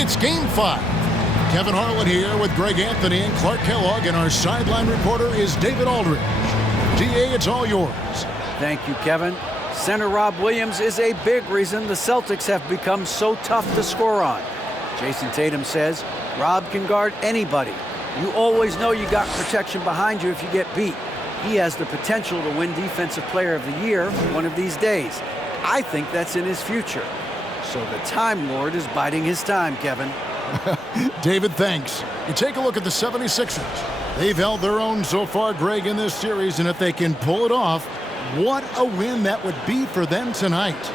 It's Game 5. Kevin Harlan here with Greg Anthony and Clark Kellogg, and our sideline reporter is David Aldridge. DA, it's all yours. Thank you, Kevin. Center Rob Williams is a big reason the Celtics have become so tough to score on. Jason Tatum says Rob can guard anybody. You always know you got protection behind you if you get beat. He has the potential to win Defensive Player of the Year one of these days. I think that's in his future. So the Time Lord is biding his time, Kevin. David, thanks. You take a look at the 76ers. They've held their own so far, Greg, in this series, and if they can pull it off, what a win that would be for them tonight.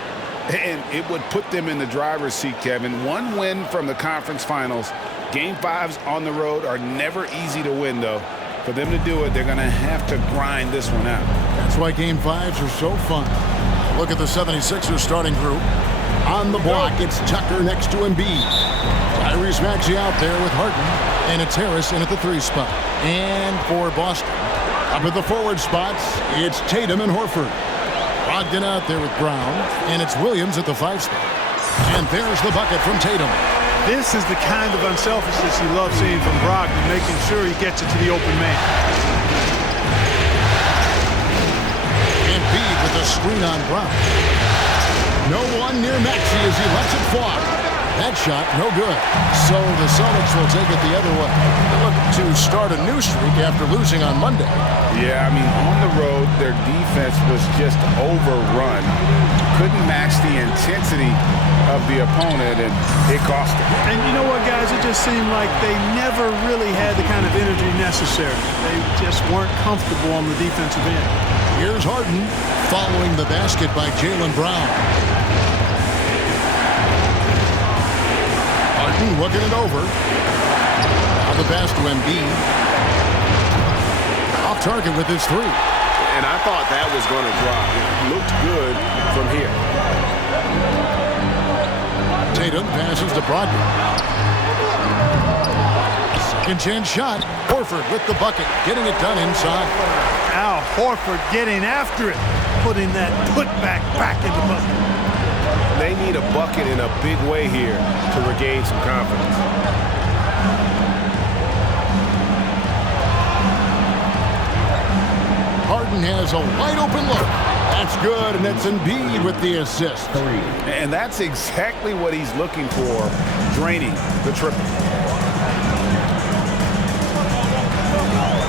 And it would put them in the driver's seat, Kevin. One win from the conference finals. Game 5s on the road are never easy to win, though. For them to do it, they're going to have to grind this one out. That's why Game 5s are so fun. Look at the 76ers starting group. On the block, it's Tucker next to Embiid. Tyrese Maxey out there with Harden, and it's Harris in at the 3 spot. And for Boston, up at the forward spots, it's Tatum and Horford. Brogdon out there with Brown, and it's Williams at the 5 spot. And there's the bucket from Tatum. This is the kind of unselfishness you love seeing from Brogdon, making sure he gets it to the open man. Embiid with a screen on Brown. No one near Maxey as he lets it fly. That shot, no good. So the Celtics will take it the other way. They look to start a new streak after losing on Monday. Yeah, I mean, on the road, their defense was just overrun. Couldn't match the intensity of the opponent, and it cost them. And you know what, guys? It just seemed like they never really had the kind of energy necessary. They just weren't comfortable on the defensive end. Here's Harden following the basket by Jaylen Brown. Harden looking it over. Now the pass to Embiid. Off target with his 3. And I thought that was going to drop. It looked good from here. Tatum passes to Brogdon. Second chance shot. Horford with the bucket, getting it done inside. Al Horford getting after it, putting that putback back in the bucket. They need a bucket in a big way here to regain some confidence. Harden has a wide open look. That's good, and that's Embiid with the assist. And that's exactly what he's looking for, draining the triple.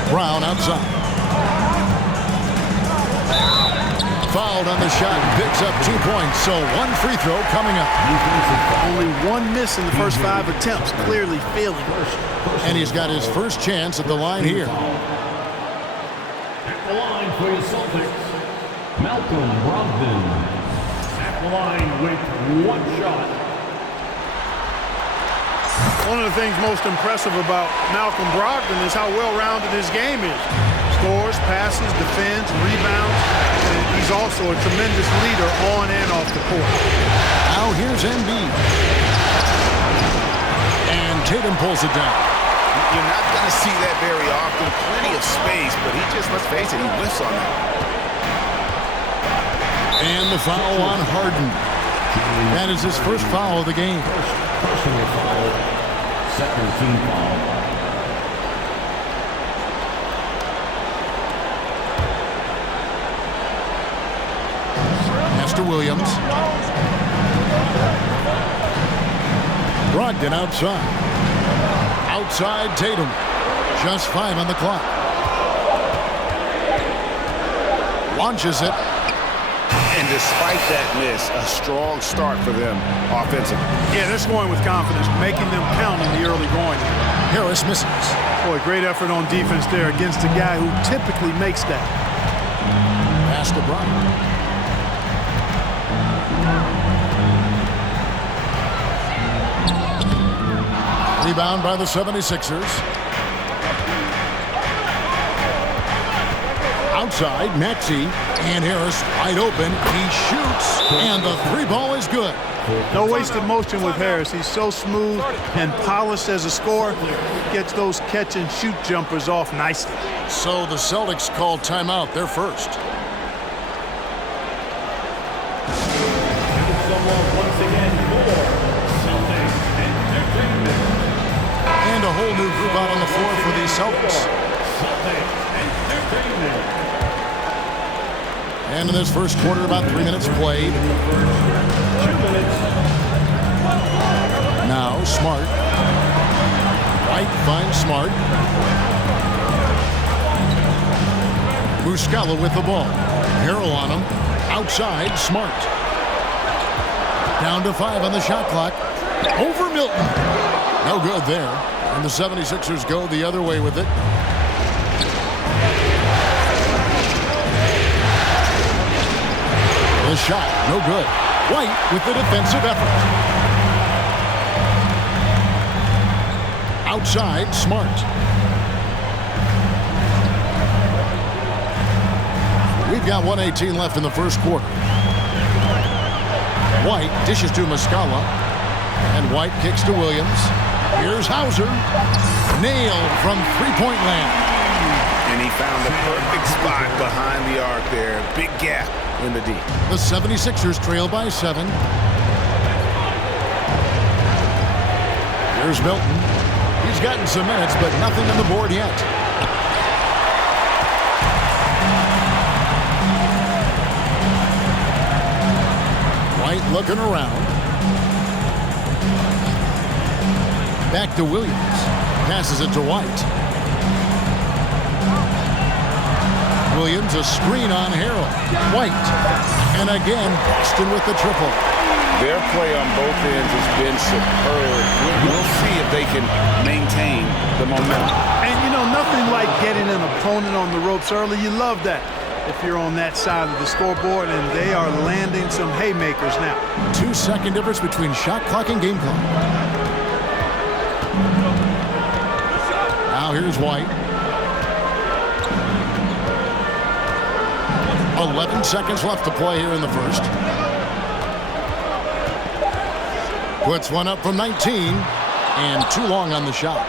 Brown outside. Fouled on the shot and picks up 2 points, so 1 free throw coming up. Only 1 miss in the first 5 attempts, clearly failing. And he's got his first chance at the line here. At the line for the Celtics, Malcolm Brogdon. At the line with 1 shot. One of the things most impressive about Malcolm Brogdon is how well-rounded his game is. Scores, passes, defends, rebounds, and he's also a tremendous leader on and off the court. Now here's Embiid. And Tatum pulls it down. You're not going to see that very often. Plenty of space, but he just, let's face it, he whiffs on that. And the foul on Harden. That is his first foul of the game. Personal foul. Second team foul. Pass to Williams. Brogdon outside. Outside Tatum. Just 5 on the clock. Launches it. And despite that miss, a strong start for them offensively. Yeah, they're scoring with confidence, making them count in the early going. Harris misses. Boy, great effort on defense there against a guy who typically makes that. Pass to Brown. Rebound by the 76ers. Outside, Maxey and Harris wide open. He shoots, and the 3 ball is good. No wasted motion with Harris. He's so smooth and polished as a scorer. Gets those catch and shoot jumpers off nicely. So the Celtics call timeout, their first. Once again for Celtics and whole new group out on the floor for the Celtics. And in this first quarter, about 3 minutes played. Now Smart. White finds Smart. Muscala with the ball. Harrell on him. Outside, Smart. Down to 5 on the shot clock. Over Milton. No good there. And the 76ers go the other way with it. The shot, no good. White with the defensive effort. Outside, Smart. We've got 1:18 left in the first quarter. White dishes to Muscala. And White kicks to Williams. Here's Hauser. Nailed from three-point land. And he found the perfect spot behind the arc there. Big gap in the D. The 76ers trail by 7. Here's Milton. He's gotten some minutes, but nothing on the board yet. White looking around. Back to Williams. Passes it to White. Williams, a screen on Harrell. White. And again, Boston with the triple. Their play on both ends has been superb. We'll see if they can maintain the momentum. And, you know, nothing like getting an opponent on the ropes early. You love that if you're on that side of the scoreboard, and they are landing some haymakers now. 2-second difference between shot clock and game clock. Now here's White. 11 seconds left to play here in the first. Puts one up from 19, and too long on the shot.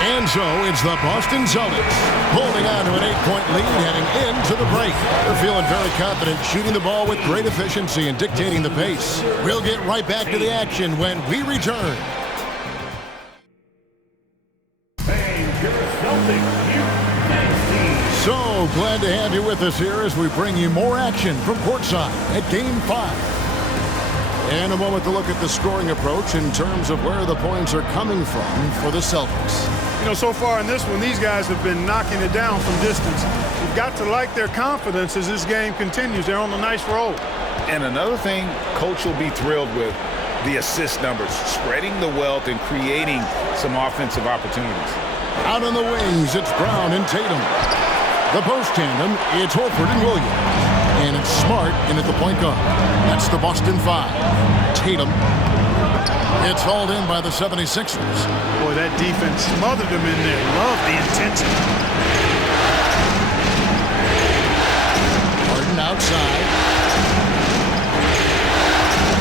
And so it's the Boston Celtics holding on to an 8-point lead heading into the break. They're feeling very confident, shooting the ball with great efficiency and dictating the pace. We'll get right back to the action when we return. So glad to have you with us here as we bring you more action from courtside at Game 5. And a moment to look at the scoring approach in terms of where the points are coming from for the Celtics. You know, so far in this one, these guys have been knocking it down from distance. You've got to like their confidence as this game continues. They're on a nice roll. And another thing Coach will be thrilled with, the assist numbers, spreading the wealth and creating some offensive opportunities. Out on the wings, it's Brown and Tatum. The post tandem, it's Horford and Williams. And it's Smart in at the point guard. That's the Boston 5. Tatum. It's hauled in by the 76ers. Boy, that defense smothered them in there. Love the intensity. Harden outside.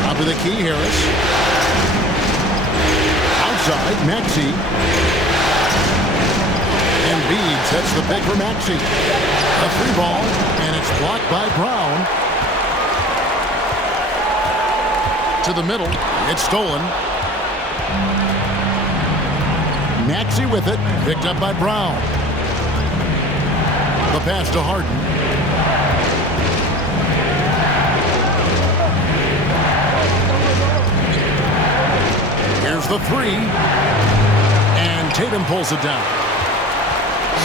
Out to the key, Harris. Outside, Maxey. Embiid sets the pick for Maxey. A free ball, and it's blocked by Brown. To the middle, it's stolen. Maxey with it, picked up by Brown. The pass to Harden. Here's the three. And Tatum pulls it down.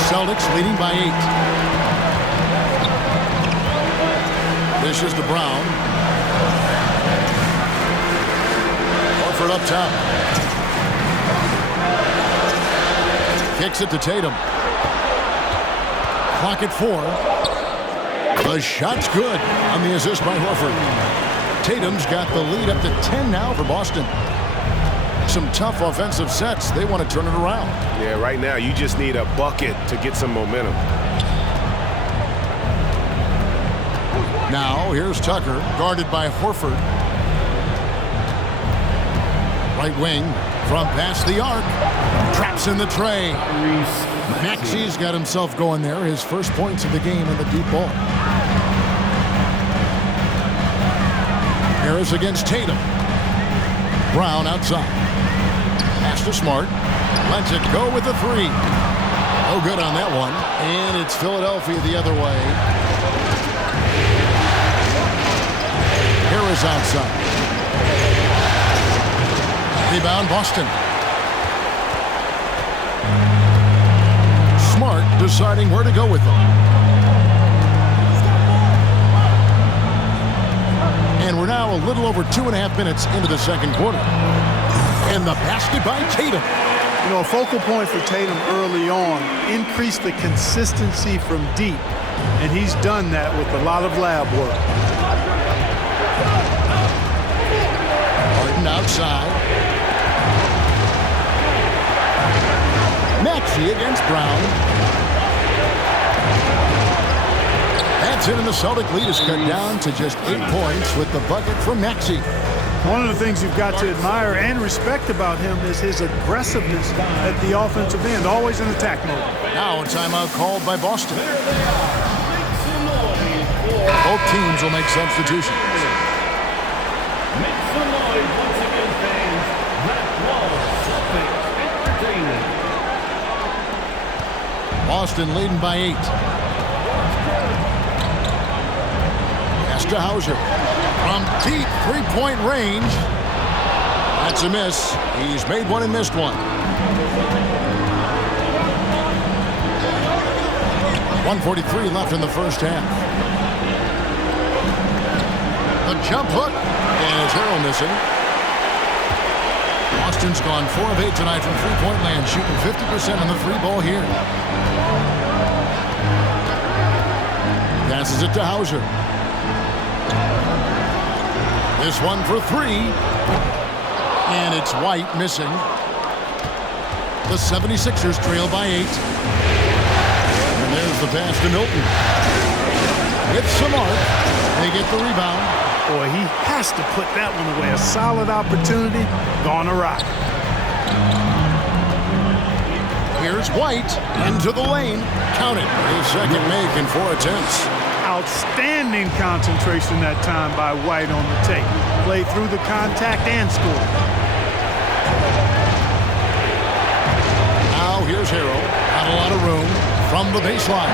Celtics leading by 8. Dishes to Brown. Horford up top. Kicks it to Tatum. Clock at 4. The shot's good on the assist by Horford. Tatum's got the lead up to 10 now for Boston. Some tough offensive sets. They want to turn it around. Yeah, right now you just need a bucket to get some momentum. Now here's Tucker, guarded by Horford. Right wing from past the arc. Traps in the tray. Maxey's got himself going there. His first points of the game in the deep ball. Harris against Tatum. Brown outside. Pass to Smart. Lets it go with the three. No good on that one. And it's Philadelphia the other way. Harris outside. Rebound Boston. Smart deciding where to go with them. And we're now a little over 2.5 minutes into the second quarter. And the basket by Tatum. You know, a focal point for Tatum early on, increase the consistency from deep. And he's done that with a lot of lab work. Harden outside. Maxey against Brown. That's it, and the Celtic lead is cut down to just 8 points with the bucket from Maxey. One of the things you've got to admire and respect about him is his aggressiveness at the offensive end, always in attack mode. Now a timeout called by Boston. Both teams will make substitutions. Make some noise once again, fans. That was Celtics Entertainment. Boston leading by 8. Pass to Hauser. From deep three-point range. That's a miss. He's made one and missed one. 1:43 left in the first half. The jump hook, and it's Harrell missing. Boston's gone 4 of 8 tonight from three-point land, shooting 50% on the three ball here. Passes it to Hauser. This one for three. And it's White missing. The 76ers trail by 8. And there's the pass to Milton. It's Samart. They get the rebound. Boy, he has to put that one away. A solid opportunity, gone awry. Here's White into the lane. Count it. His second make in 4 attempts. Outstanding concentration that time by White on the tape. Played through the contact and scored. Now here's Harrell. Not a lot of room from the baseline.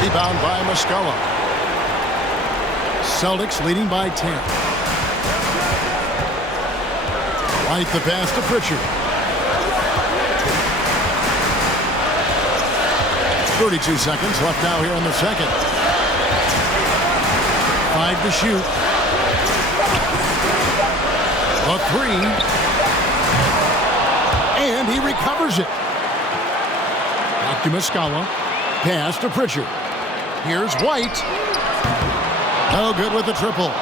Rebound by Muscala. Celtics leading by 10. White the pass to Pritchard. 32 seconds left now here in the second. 5 to shoot. A three. And he recovers it. Back to Muscala. Pass to Pritchard. Here's White. No good with the triple.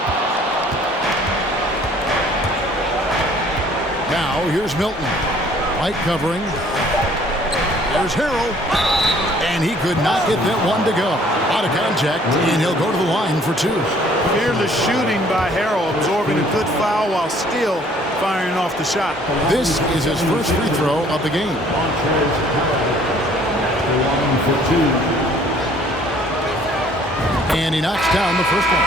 Now here's Milton. White covering. There's Harrell. And he could not get that one to go. Out of contact, and he'll go to the line for 2. Fearless shooting by Harrell, absorbing a good foul while still firing off the shot. This is his first free throw of the game. And he knocks down the first one.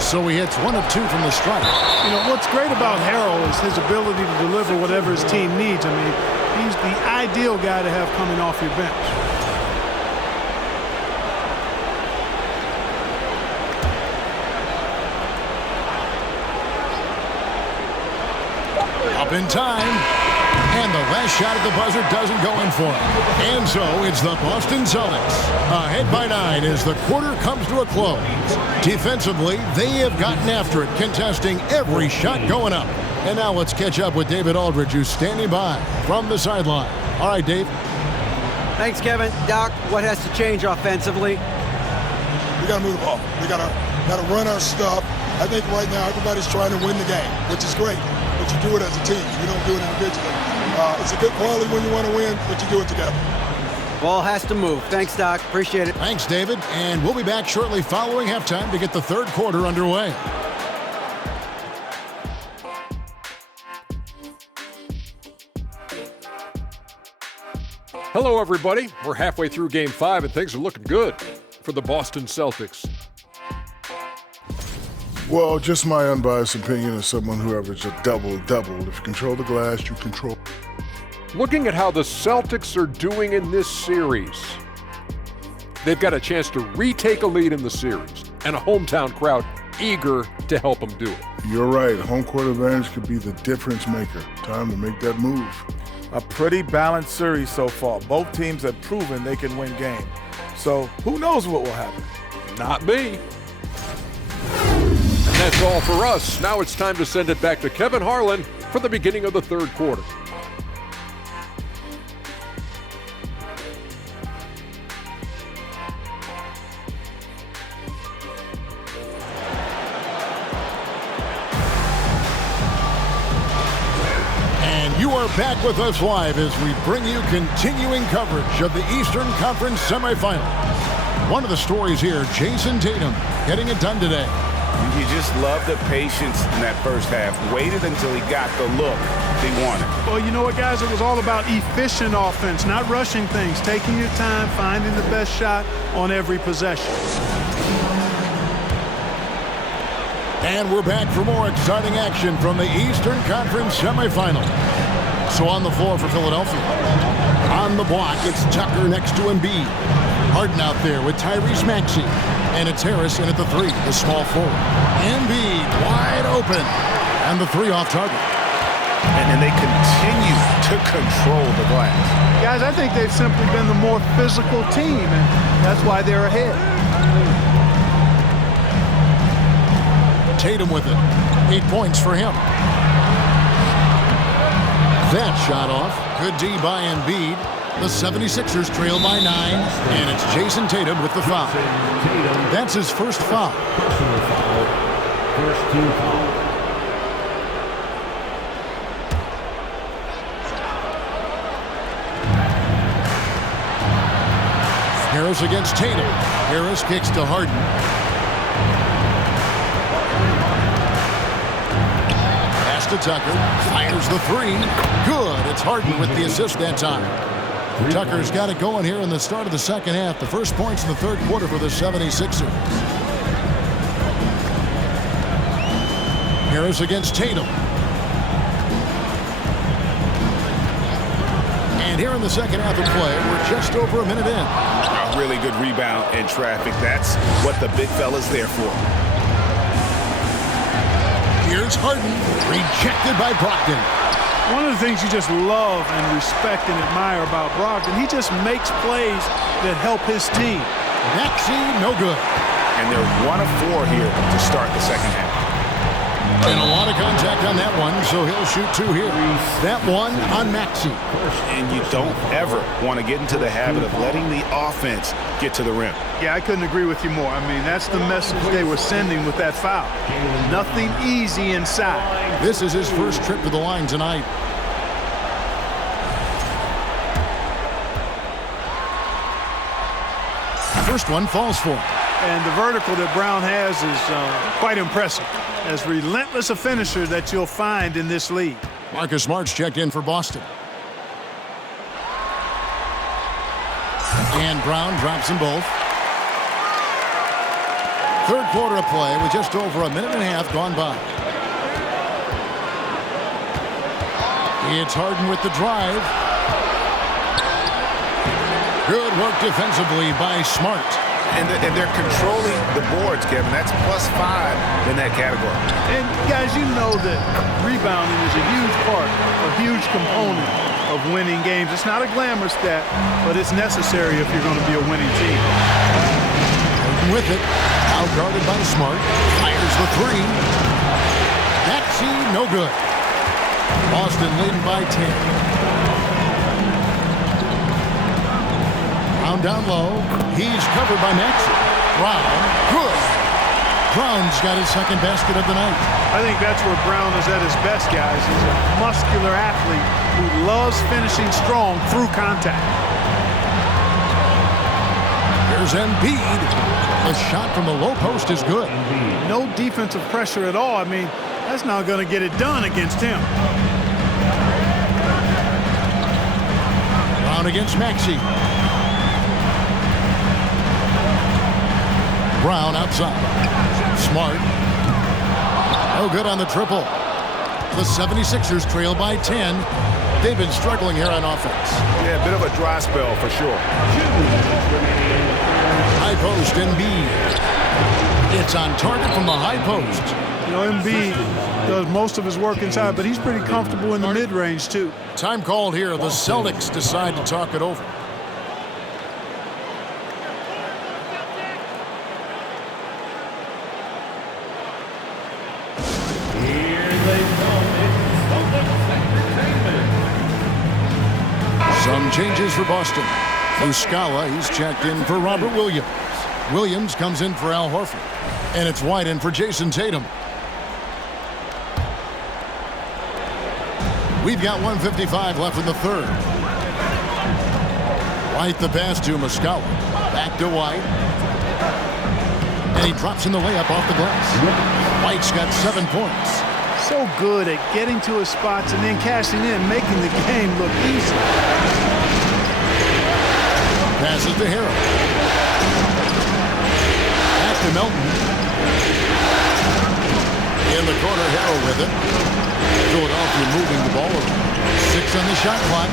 So he hits 1 of 2 from the strike. You know, what's great about Harrell is his ability to deliver whatever his team needs. I mean, he's the ideal guy to have coming off your bench. Up in time. And the last shot at the buzzer doesn't go in for him. And so it's the Boston Celtics ahead by 9 as the quarter comes to a close. Defensively, they have gotten after it, contesting every shot going up. And now let's catch up with David Aldridge, who's standing by from the sideline. All right, Dave. Thanks, Kevin. Doc, what has to change offensively? We got to move the ball. We got to run our stuff. I think right now everybody's trying to win the game, which is great. But you do it as a team. You don't do it individually. It's a good quality when you want to win, but you do it together. Ball has to move. Thanks, Doc. Appreciate it. Thanks, David. And we'll be back shortly following halftime to get the third quarter underway. Hello, everybody. We're halfway through Game 5, and things are looking good for the Boston Celtics. Well, just my unbiased opinion as someone who averaged a double-double. If you control the glass, you control. Looking at how the Celtics are doing in this series, they've got a chance to retake a lead in the series and a hometown crowd eager to help them do it. You're right. Home court advantage could be the difference maker. Time to make that move. A pretty balanced series so far. Both teams have proven they can win games. So who knows what will happen? Not me. And that's all for us. Now it's time to send it back to Kevin Harlan for the beginning of the third quarter. You are back with us live as we bring you continuing coverage of the Eastern Conference semifinal. One of the stories here, Jason Tatum getting it done today. You just love the patience in that first half. Waited until he got the look he wanted. Well, you know what, guys? It was all about efficient offense, not rushing things, taking your time, finding the best shot on every possession. And we're back for more exciting action from the Eastern Conference semifinal. So on the floor for Philadelphia. On the block, it's Tucker next to Embiid. Harden out there with Tyrese Maxey. And it's Harris in at the three, the small forward. Embiid wide open. And the three off target. And they continue to control the glass. Guys, I think they've simply been the more physical team, and that's why they're ahead. Tatum with it. 8 points for him. That shot off. Good D by Embiid. The 76ers trail by 9, and it's Jason Tatum with the foul. That's his first foul. Personal foul. First team foul. Harris against Tatum. Harris kicks to Harden. To Tucker, fires the three. Good. It's Harden with the assist that time. Tucker's got it going here in the start of the second half. The first points in the third quarter for the 76ers. Harris against Tatum. And here in the second half of play, we're just over a minute in. A really good rebound in traffic. That's what the big fella's there for. Here's Harden, rejected by Brogdon. One of the things you just love and respect and admire about Brogdon, he just makes plays that help his team. Maxey, no good. And they're 1 of 4 here to start the second half. And a lot of contact on that one, so he'll shoot 2 here. That one on Maxey. And you don't ever want to get into the habit of letting the offense get to the rim. Yeah, I couldn't agree with you more. I mean, that's the message they were sending with that foul. Nothing easy inside. This is his first trip to the line tonight. First one falls for him. And the vertical that Brown has is quite impressive. As relentless a finisher that you'll find in this league. Marcus Smart's checked in for Boston. And Brown drops them both. Third quarter of play with just over a minute and a half gone by. It's Harden with the drive. Good work defensively by Smart. And they're controlling the boards, Kevin. That's +5 in that category. And, guys, you know that rebounding is a huge part, a huge component of winning games. It's not a glamour stat, but it's necessary if you're going to be a winning team. With it, out-guarded by Smart. Fires the three. Maxey, no good. Boston leading by 10. Down low. He's covered by Maxey. Brown, good. Brown's got his second basket of the night. I think that's where Brown is at his best, guys. He's a muscular athlete who loves finishing strong through contact. Here's Embiid. A shot from the low post is good. No defensive pressure at all. I mean, that's not going to get it done against him. Brown against Maxey. Brown outside. Smart. No good on the triple. The 76ers trail by 10. They've been struggling here on offense. Yeah, a bit of a dry spell for sure. High post, Embiid. It's on target from the high post. You know, Embiid does most of his work inside, but he's pretty comfortable in the mid-range, too. Time called here. The Celtics decide to talk it over. Some changes for Boston. Muscala, he's checked in for Robert Williams. Williams comes in for Al Horford. And it's White in for Jason Tatum. We've got 1:55 left in the third. White the pass to Muscala. Back to White. And he drops in the layup off the glass. White's got 7 points. So good at getting to his spots and then cashing in, making the game look easy. Passes to Harrell. Pass to Melton. In the corner, Harrell with it. Philadelphia moving the ball around. 6 on the shot clock.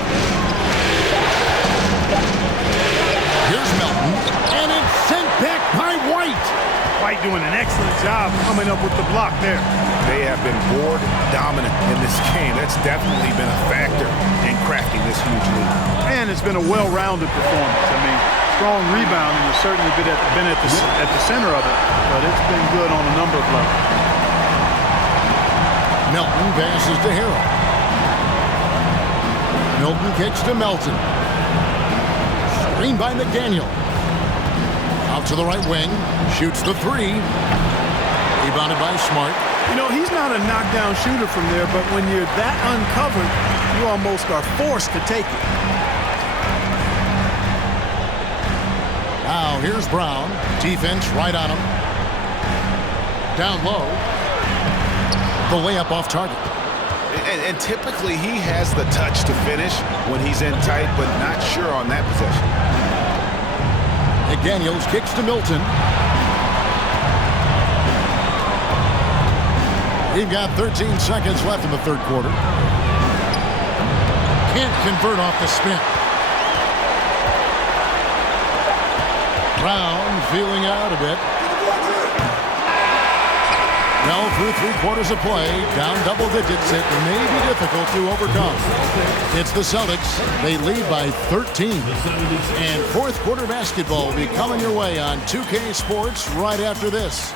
Here's Melton. And it's sent back by White. White doing an excellent job coming up with the block there. They have been board dominant in this game. That's definitely been a factor in crafting this huge lead. And it's been a well-rounded performance. I mean, strong rebounding has certainly been at the center of it, but it's been good on a number of levels. Melton passes to Harrell. Milton kicks to Melton. Screen by McDaniel. Out to the right wing. Shoots the three. Rebounded by Smart. You know, he's not a knockdown shooter from there, but when you're that uncovered, you almost are forced to take it. Now here's Brown. Defense right on him. Down low. The layup off target. And typically he has the touch to finish when he's in tight, but not sure on that possession. McDaniels kicks to Milton. We've got 13 seconds left in the third quarter. Can't convert off the spin. Brown feeling out a bit. Well, through 3/4 of play, down double digits, it may be difficult to overcome. It's the Celtics. They lead by 13. And fourth quarter basketball will be coming your way on 2K Sports right after this.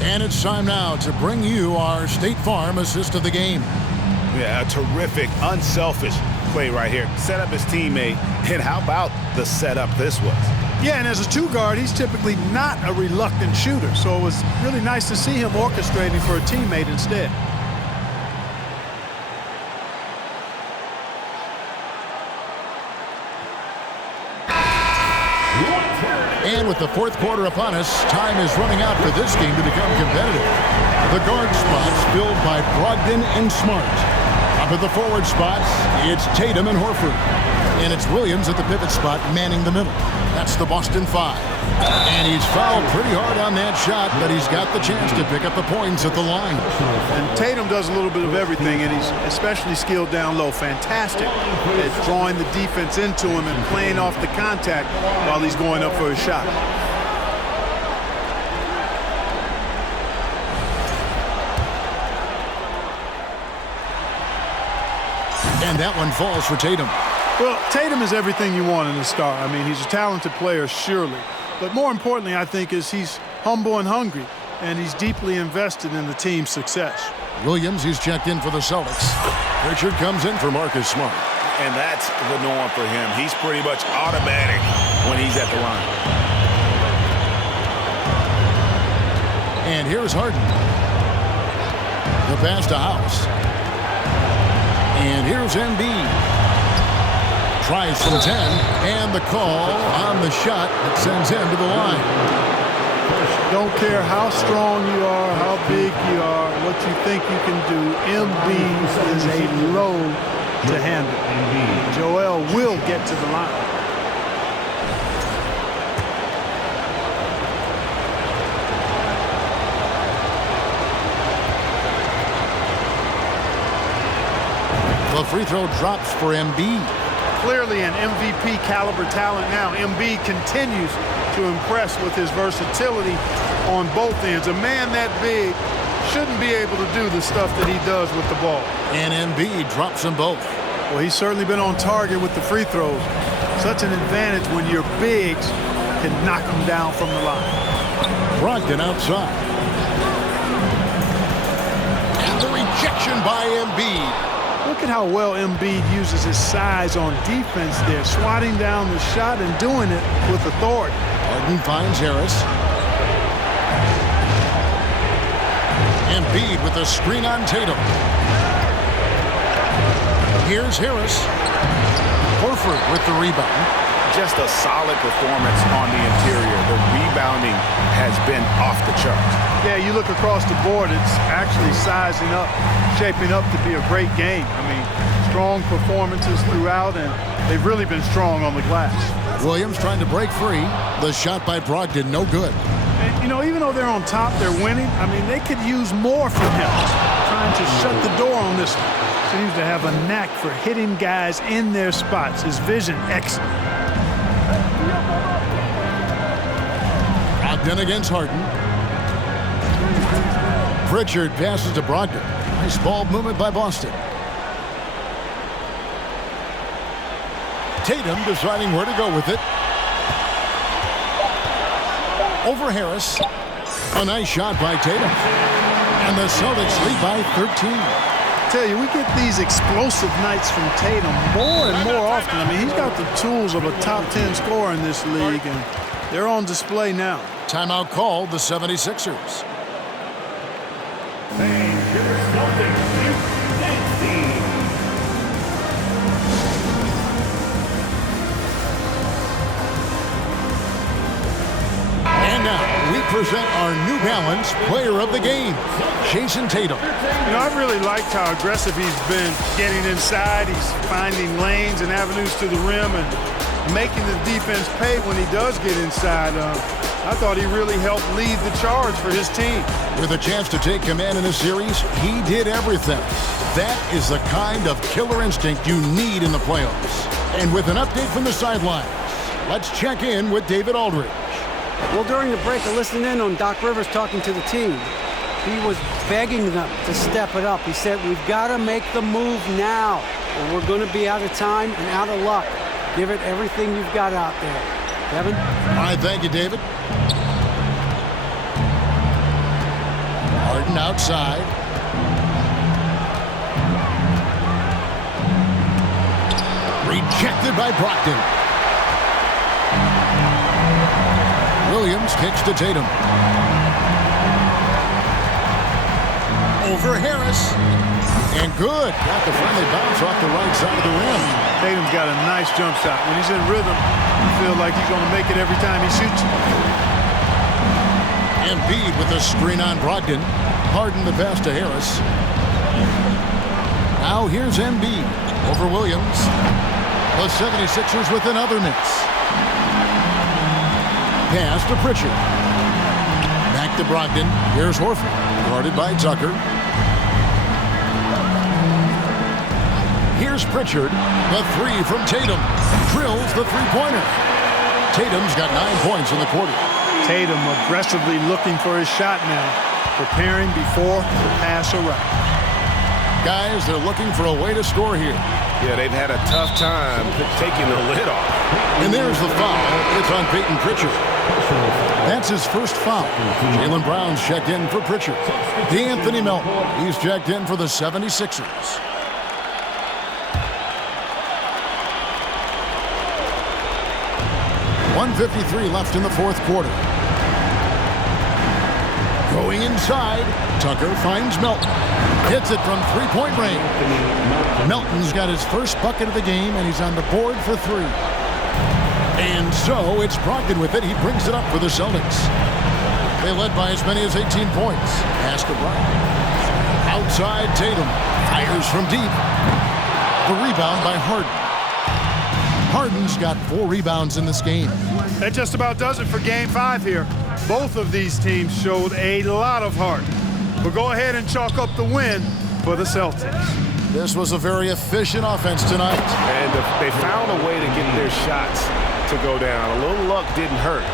And it's time now to bring you our State Farm assist of the game. Yeah, a terrific, unselfish play right here. Set up his teammate, and how about the setup this was? Yeah, and as a two guard, he's typically not a reluctant shooter, so it was really nice to see him orchestrating for a teammate instead. And with the fourth quarter upon us, time is running out for this game to become competitive. The guard spots filled by Brogdon and Smart. Up at the forward spots, it's Tatum and Horford. And it's Williams at the pivot spot manning the middle. That's the Boston Five. And he's fouled pretty hard on that shot, but he's got the chance to pick up the points at the line. And Tatum does a little bit of everything, and he's especially skilled down low. Fantastic at drawing the defense into him and playing off the contact while he's going up for his shot. And that one falls for Tatum. Well, Tatum is everything you want in a star. I mean, he's a talented player, surely. But more importantly, I think, is he's humble and hungry, and he's deeply invested in the team's success. Williams, he's checked in for the Celtics. Richard comes in for Marcus Smart. And that's the norm for him. He's pretty much automatic when he's at the line. And here's Harden. The pass to House. And here's Embiid. Tries from 10, and the call on the shot that sends him to the line. Don't care how strong you are, how big you are, what you think you can do. Embiid is a load to handle. Joel will get to the line. The free throw drops for Embiid. Clearly an MVP caliber talent now. Embiid continues to impress with his versatility on both ends. A man that big shouldn't be able to do the stuff that he does with the ball. And Embiid drops them both. Well, he's certainly been on target with the free throws. Such an advantage when your bigs can knock them down from the line. Brogdon outside. And the rejection by Embiid. Look at how well Embiid uses his size on defense there, swatting down the shot and doing it with authority. Harden finds Harris. Embiid with a screen on Tatum. Here's Harris. Horford with the rebound. Just a solid performance on the interior. The rebounding has been off the charts. Yeah, you look across the board, it's actually sizing up, shaping up to be a great game. I mean, strong performances throughout, and they've really been strong on the glass. Williams trying to break free. The shot by Brogdon, no good. And, you know, even though they're on top, they're winning. I mean, they could use more from him. Trying to shut the door on this one. Seems to have a knack for hitting guys in their spots. His vision, excellent. Brogdon against Harden. Pritchard passes to Brogdon. Nice ball movement by Boston. Tatum deciding where to go with it. Over Harris. A nice shot by Tatum. And the Celtics lead by 13. I tell you, we get these explosive nights from Tatum more and more often. I mean, he's got the tools of a top 10 scorer in this league, and they're on display now. Timeout called the 76ers. And now we present our New Balance Player of the Game, Jason Tatum. You know, I've really liked how aggressive he's been getting inside. He's finding lanes and avenues to the rim and making the defense pay when he does get inside. I thought he really helped lead the charge for his team. With a chance to take command in a series, he did everything. That is the kind of killer instinct you need in the playoffs. And with an update from the sidelines, let's check in with David Aldridge. Well, during the break, I listened in on Doc Rivers talking to the team. He was begging them to step it up. He said, we've got to make the move now, or we're going to be out of time and out of luck. Give it everything you've got out there. Kevin? All right, thank you, David. Harden outside. Rejected by Brogdon. Williams kicks to Tatum. Over Harris. And good. Got the friendly bounce off the right side of the rim. Tatum's got a nice jump shot. When he's in rhythm, you feel like he's going to make it every time he shoots. Embiid with a screen on Brogdon. Harden the pass to Harris. Now here's Embiid over Williams. The 76ers with another miss. Pass to Pritchard. Back to Brogdon. Here's Horford. Guarded by Tucker. Here's Pritchard. The three from Tatum. Drills the three-pointer. Tatum's got 9 points in the quarter. Tatum aggressively looking for his shot now. Preparing before the pass arrives. Guys, they're looking for a way to score here. Yeah, they've had a tough time taking the lid off. And there's the foul. It's on Peyton Pritchard. That's his first foul. Jaylen Brown's checked in for Pritchard. D'Anthony Melton, he's checked in for the 76ers. .153 left in the fourth quarter. Going inside, Tucker finds Melton. Hits it from three-point range. Melton's got his first bucket of the game, and he's on the board for three. And so it's Brogdon with it. He brings it up for the Celtics. They led by as many as 18 points. Pass to Brogdon. Outside Tatum. Fires from deep. The rebound by Harden. Harden's got 4 rebounds in this game. That just about does it for Game 5 here. Both of these teams showed a lot of heart. But go ahead and chalk up the win for the Celtics. This was a very efficient offense tonight. And they found a way to get their shots to go down. A little luck didn't hurt.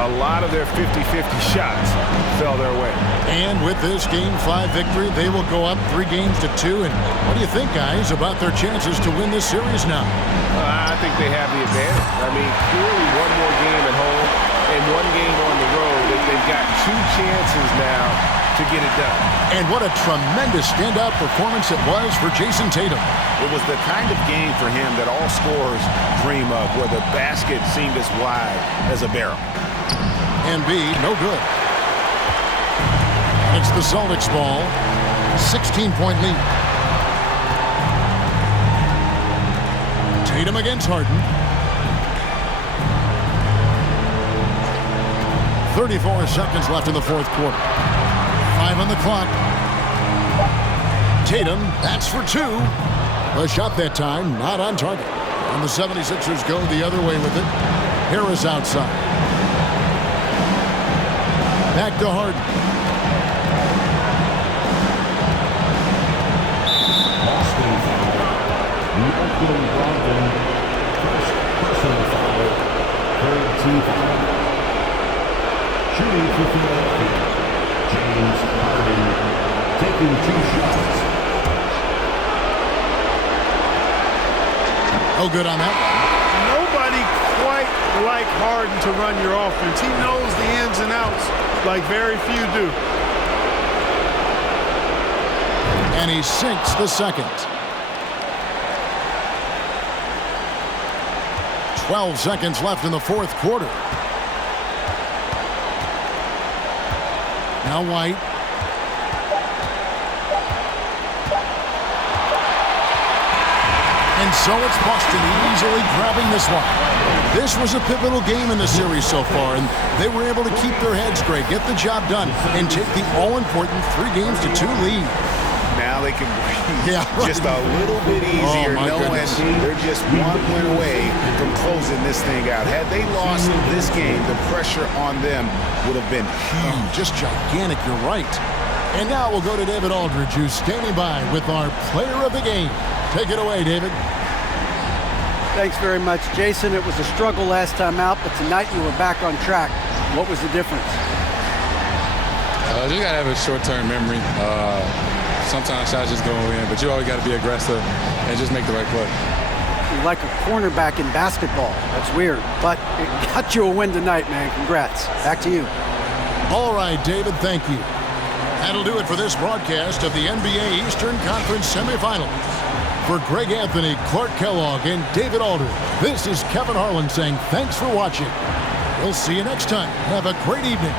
A lot of their 50-50 shots fell their way. And with this Game 5 victory, they will go up 3-2. And what do you think, guys, about their chances to win this series now? I think they have the advantage. I mean, clearly one more game at home and one game on the road. They've got 2 chances now to get it done. And what a tremendous standout performance it was for Jason Tatum. It was the kind of game for him that all scorers dream of, where the basket seemed as wide as a barrel. Embiid, no good. It's the Celtics ball. 16-point lead. Tatum against Harden. 34 seconds left in the fourth quarter. 5 on the clock. Tatum, that's for 2. A shot that time, not on target. And the 76ers go the other way with it. Harris outside. Back to Harden. Boston foul. Malcolm Brogdon. First personal foul. Third team foul. Shooting for Philadelphia. James Harden taking 2 shots. Oh, good on that. Nobody quite like Harden to run your offense. He knows the ins and outs like very few do. And he sinks the second. 12 seconds left in the fourth quarter. Now White. And so it's Boston easily grabbing this one. This was a pivotal game in the series so far, and they were able to keep their heads straight, get the job done, and take the all-important 3-2 lead. Now they can breathe Yeah, right. just a little bit easier, knowing goodness. they're just 1 win away from closing this thing out. Had they lost this game, the pressure on them would have been huge. Just gigantic, you're right. And now we'll go to David Aldridge, who's standing by with our player of the game. Take it away, David. Thanks very much, Jason. It was a struggle last time out, but tonight you were back on track. What was the difference? Just got to have a short-term memory. Sometimes shots just go in, but you always got to be aggressive and just make the right play. You're like a cornerback in basketball. That's weird, but it got you a win tonight, man. Congrats. Back to you. All right, David, thank you. That'll do it for this broadcast of the NBA Eastern Conference semifinals. For Greg Anthony, Clark Kellogg, and David Aldridge, this is Kevin Harlan saying thanks for watching. We'll see you next time. Have a great evening.